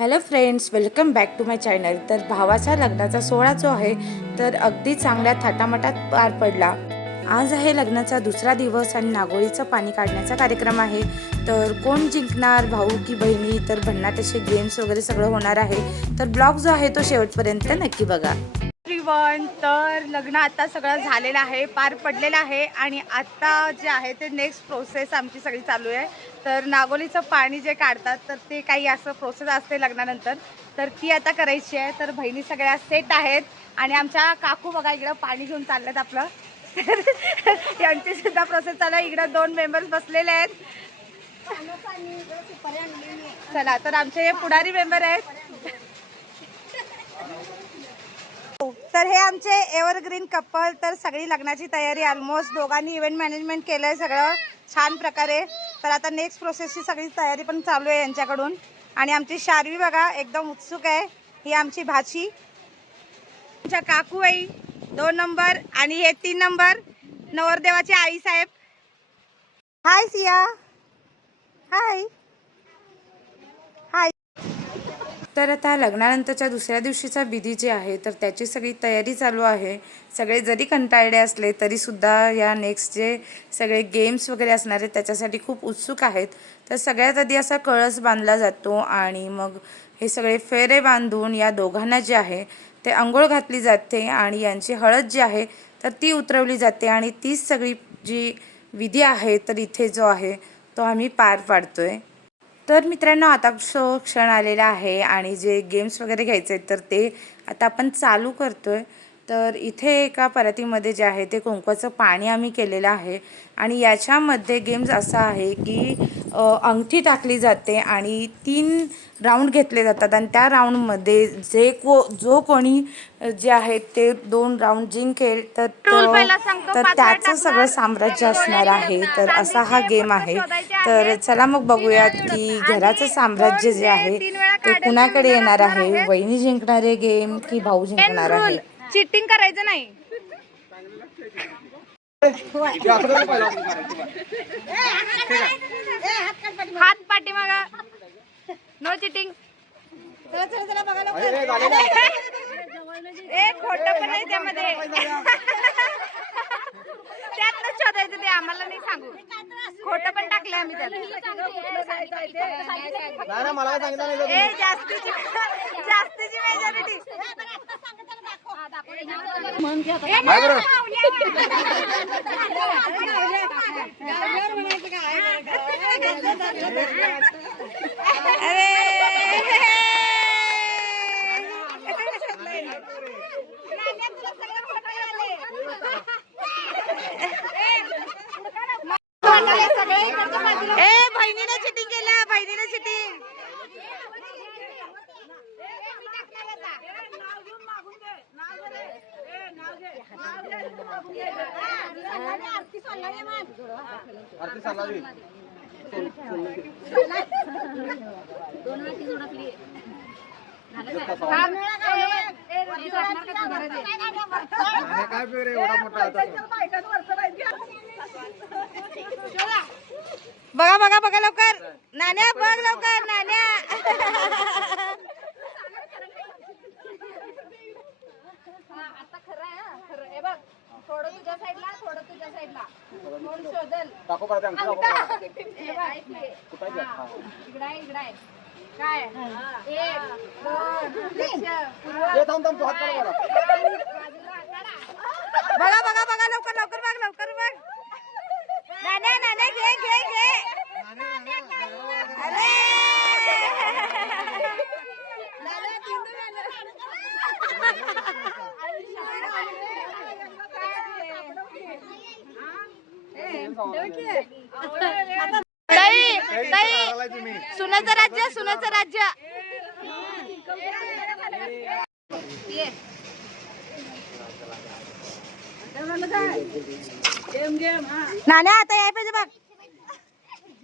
Hello friends, welcome back to my channel. तर भावाच्या लग्नाचा सोहळा जो आहे तर अगदी चांगल्या थाटामाटात पार पडला। आज आहे लग्नाचा दुसरा दिवस आणि नागोळीचं पाणी काढण्याचा कार्यक्रम आहे। तर कोण जिंकणार, भाऊ की बहिणी, तर भन्नाट असे गेम्स वगैरे सगळं होणार आहे। तर ब्लॉग जो आहे तो शेवटपर्यंत नक्की बघा। एव्हरीवन, तर लग्न आता सगळं झालेलं आहे, पार पडलेलं आहे आणि आता जे आहे ते नेक्स्ट प्रोसेस आमची सगळी चालू आहे। तर नागोलीचं पाणी जे काढतात तर ते काही असं प्रोसेस असते लग्नानंतर, तर ती आता करायची आहे। तर बहिणी सगळ्या सेट आहेत आणि आमच्या काकू बघा इकडं पाणी घेऊन चाललेत आपलं। तर यांची सुद्धा प्रोसेस चालू आहे। इकडं 2 मेंबर्स बसलेले आहेत। चला, तर आमचे हे पुढारी मेंबर आहेत। तर हे आमचे एव्हरग्रीन कपल। तर सगळी लग्नाची तयारी ऑलमोस्ट दोघांनी इव्हेंट मॅनेजमेंट केलंय सगळं छान प्रकारे। तर आता नेक्स्ट प्रोसेसची सगळी तयारी पण चालू आहे यांच्याकडून। आणि आमची शार्वी बघा एकदम उत्सुक आहे। ही आमची भाची, आमच्या काकूबाई 2 नंबर आणि हे 3 नंबर नवरदेवाचे आई साहेब। हाय सिया, हाय हाय। तर आता लग्नानंतरच्या दुसऱ्या दिवशीचा विधी जे आहे तर त्याची सगळी तयारी चालू आहे। सगळे जरी कंटाळले असले तरीसुद्धा या नेक्स्ट जे सगळे गेम्स वगैरे असणार आहेत त्याच्यासाठी खूप उत्सुक आहेत। तर सगळ्यात आधी असा कळस बांधला जातो आणि मग हे सगळे फेरे बांधून या दोघांना जे आहे ते अंघोळ घातली जाते आणि यांची हळद जी आहे तर ती उतरवली जाते आणि तीच सगळी जी विधी आहे तर इथे जो आहे तो आम्ही पार पाडतोय। तर मित्रांनो, आता क्षण आलेला आहे आणि जे गेम्स वगैरे घ्यायचे आहेत तर ते आता आपण चालू करतोय। तर इथे एका परातीमध्ये जे आहे ते कुंकवाचं पाणी आम्ही केलेलं आहे आणि याच्यामध्ये गेम्स असा आहे की अंगठी टाकली जाते आणि 3 राऊंड घेतले जातात आणि त्या राऊंडमध्ये जो कोणी जे आहे ते 2 राऊंड जिंकेल तर त्याचं सगळं साम्राज्य असणार आहे। तर असा हा गेम आहे। तर चला मग बघूयात की घराचं साम्राज्य जे आहे ते कुणाकडे येणार आहे। वहिनी जिंकणार आहे गेम की भाऊ जिंकणार आहे? चीटिंग करायचं नाही। हात पाठीमागा, नो चिटिंग। ए खोटं पण आहे त्यामध्ये, त्यातच शोधायचं ते आम्हाला नाही सांगू। खोटं पण टाकले आम्ही त्यात। ए जास्तीची मेजॉरिटी। ए बहिणीने चिटिंग केलं, बहिणीने चिटिंग। बघा बघा बघा लवकर नाण्या, बघ लवकर नाण्या। आता खरं आहे, खरं आहे बघ। थोडं तुझ्या साईडला, थोडं तुझ्या साईडला, कोण शोधल इकडे इकडे काय 1 2 बघा बघा बघा लवकर लवकर बघ, लवकर बघ। नाण्या नाण्या घे घे घे। अरे सुनाचं राज्य, सुनाचं राज्य। नाण्या आता याय पाहिजे बघ,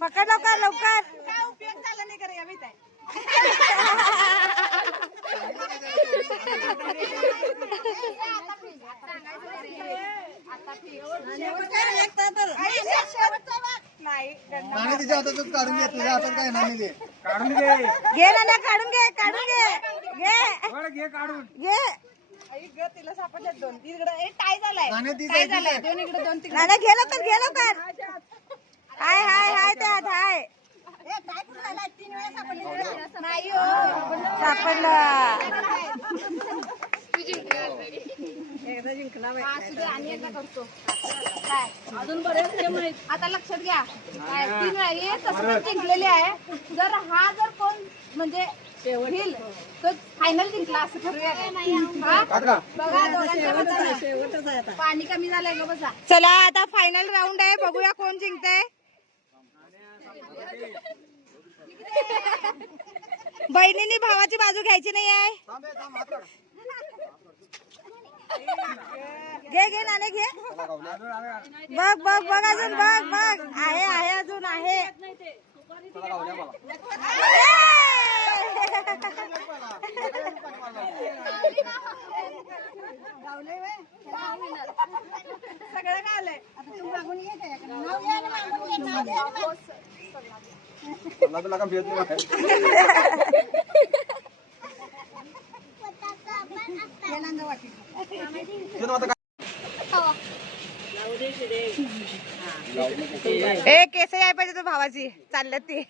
पकड लवकर लवकर। काय उपयोग झाला नाही करे आम्ही काय। तिच्या हातातच काढून घे, तुझ्या हातात काय ना काढून घे घे ना काढून घे घे काढून घे तिला सापडल्यात दोन तिकडे टाय झालाय नाण्या ती काय झालंय दोन इकडे दोन तिकडे नाण्या घे लवकर हाय हाय हाय त्यात हाय नाही हो सापडला अजून बरेच गेम आहेत. आता लक्षात घ्या काय 3 वेळा तसं जिंकलेले आहे. जर हा जर कोण म्हणजे होईल तर फायनल जिंकला असं ठरवूया काय? बघा दोघांच्या मतानं. पाणी कमी झालंय ग बसा. चला आता फायनल राऊंड आहे बघूया कोण जिंकतंय बहिणींनी भावाची बाजू घ्यायची नाही आहे घे नाणे घे बघ अजून बघ आहे अजून आहे सगळं काय आलंय आता तू मागून ये ए केस याय पाहिजे तो भावाची चालल्यात ती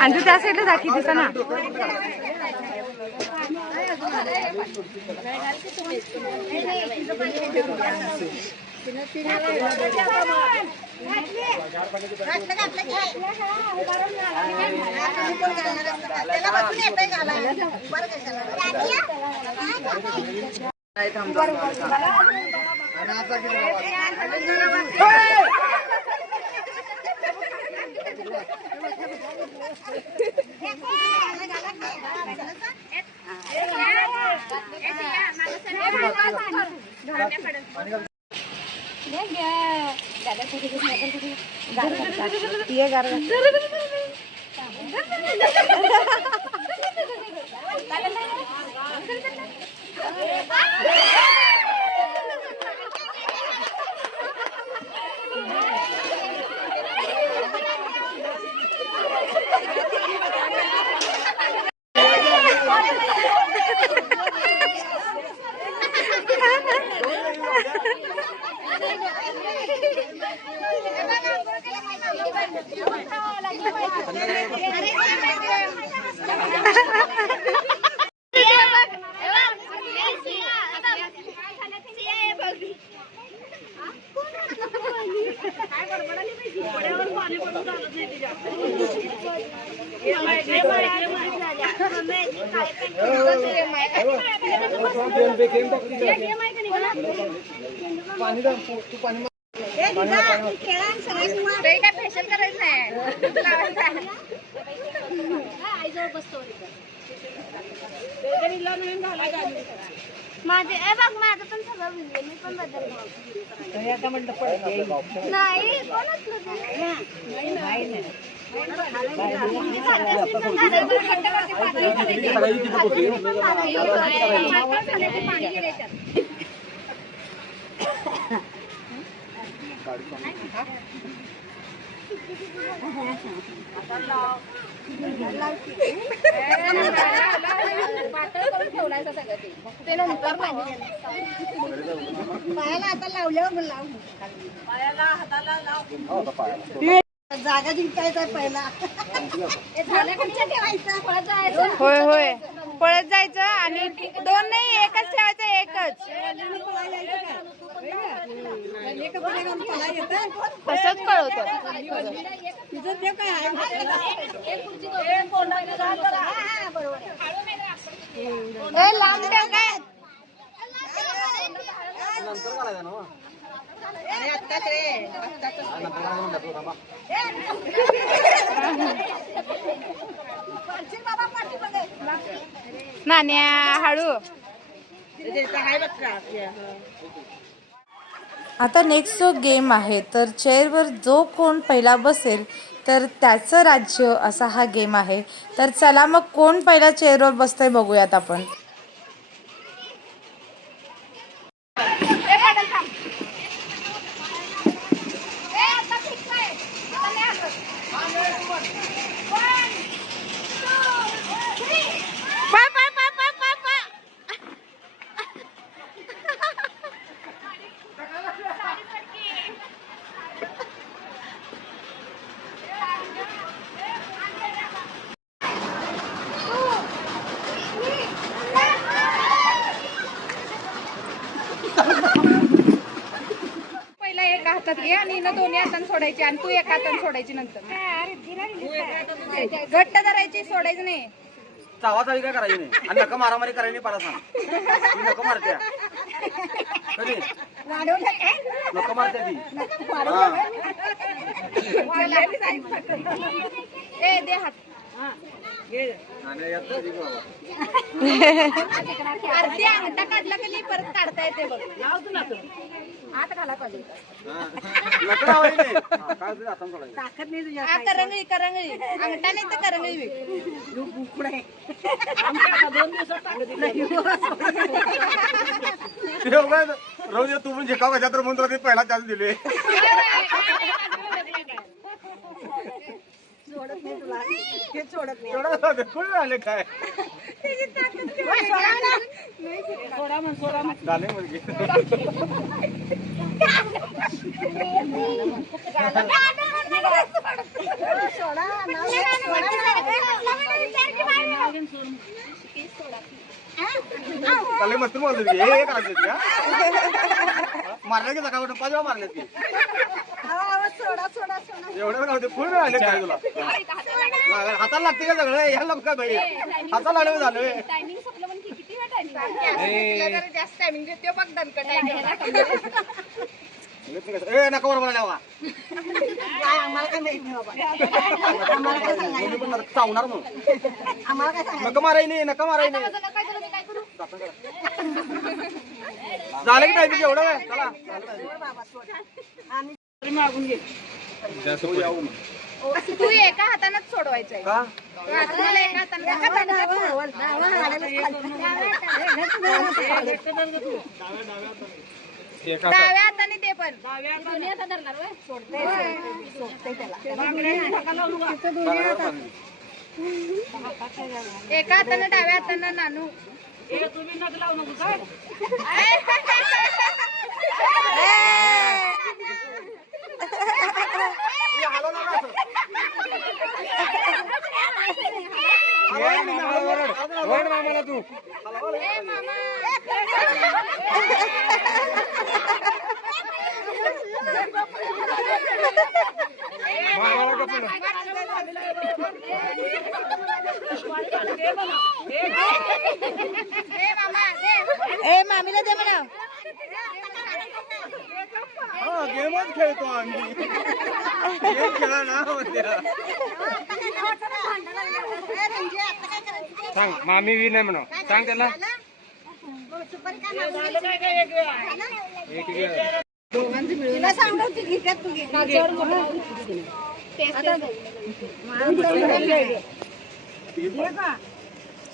अंजू त्या साईडला दाखी दिसा ना फेशियल करायचं नाही माझे बघ माझं पण सगळं भिजले मी पण बदल नाही पातळ करून ठेवलाय सगळं ते नंतर पायाला आता लावल्यावर लाव पायाला हाताला लाव जागा जिंकायचा पहिला ठेवायचं. होय होय पळत जायचं आणि 2 नाही 1च ठेवायचं 1च. तसंच पळवतो. लांब ठेव काय नाण्या हळू. आता नेक्स्ट जो गेम आहे तर चेअरवर जो कोण पहिला बसेल तर त्याचं राज्य असा हा गेम आहे. तर चला मग कोण पहिला चेअरवर बसतंय बघूयात आपण. पहिला एका हातात घे आणि ना दोन्ही हाताने सोडायची आणि तू एका हाताने सोडायची नंतर घट्ट धरायची सोडायचं नाही. चावाचावी काय करायची नाही आणि नका मारामारी करायची नाही. सांग नको मारत्या कधी नको मारत्या ती ए दे हात अर्धी अंगठा काढला की नाही परत काढता येते बघ. हात घाला पाहिजे. करंगळी करंगळी अंगठा नाही तर करंगळी. रोज तू पण शिकाव कशा तर म्हणून तुला ते पहिला चान्स दिले. आले काय झाले म्हणजे काले मस्त मारले हे काढले मारले की सकाळ 5 वेळा मारले की एवढं नव्हते फुल आले काय तुला हाताला लागते का सगळं ह्या लोक काय भाई हाताला लागले झालं. टायमिंग संपलं पण किती वेळ टायमिंग जास्त टायमिंग देतो बघ दणकट. ए नका बरोबर आल्या चावणार मग नका माराय नाही नका माराय नाही झालं की टायमिंग एवढं आहे. चला तू एका हातानच सोडवायचंय. का तुम्हाला एका डाव्या हाताने ते पण दोन्ही आता धरणार होय. एका हाताने डाव्या हाताने नानू. मामाला तू ए मामीला दे म्हणा. गेमच खेळतो आम्ही गेम खेळा ना सांग मामी विन आहे म्हणा सांग त्याला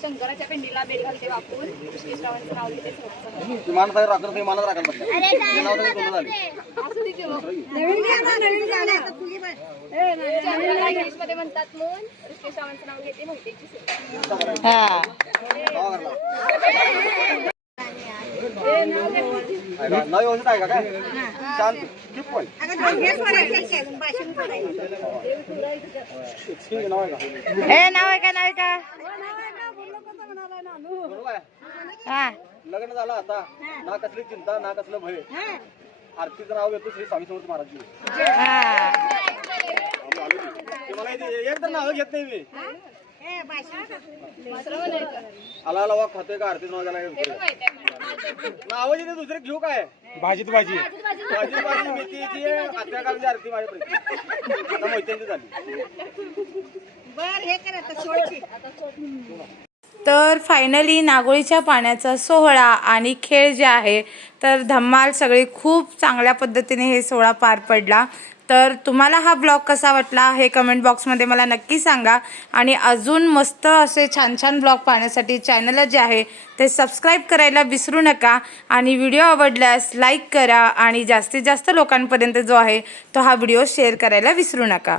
शंकराच्या पिंडीला बेल घालते वापरून श्रीश्रावांचं नाव घेते सर्वप्रथम. विमान साहेब राखत नाही विमानात राखायला पडलं ते नाव तरी तोंड झाले असू दे की मग. इंग्लिशमध्ये म्हणतात म्हणून श्रीश्रावांचं नाव घेते मोहितेची सेवा. हा नाव घातलं. ऐका, नाव व्यवस्थित आहे का काय शांत कीप पण नाव आहे का हे नाव आहे का नाव आहे का बरोबर आहे हा लग्न झालं आता ना कसली चिंता ना कसलं भय आरतीचं नाव घेतो श्री स्वामी समर्थ महाराज हा मला एक तर नाव घेत नाही मी दुसरं म्हणायचं. आला आला वाक खातोय का आरतीचं नाव त्याला ते पण माहिती आहे. नाव जिथे दुसरे घेऊ काय भाजीत भाजी भाजी भाजी मेथीची हत्याकाराची आरती माझ्यापर्यंत आता मैत्रिणी झाली तर फायनली नागोळीच्या पाण्याचा सोहळा आणि खेळ जे आहे तर धम्माल सगळे खूप चांगल्या पद्धतीने हे सोहळा पार पडला. तर तुम्हाला हा ब्लॉग कसा वाटला हे कमेंट बॉक्समध्ये मला नक्की सांगा. आणि अजून मस्त असे छान छान ब्लॉग पाहण्यासाठी चॅनल जे आहे ते सबस्क्राईब करायला विसरू नका. आणि व्हिडिओ आवडल्यास लाईक करा आणि जास्तीत जास्त लोकांपर्यंत जो आहे तो हा व्हिडिओ शेअर करायला विसरू नका.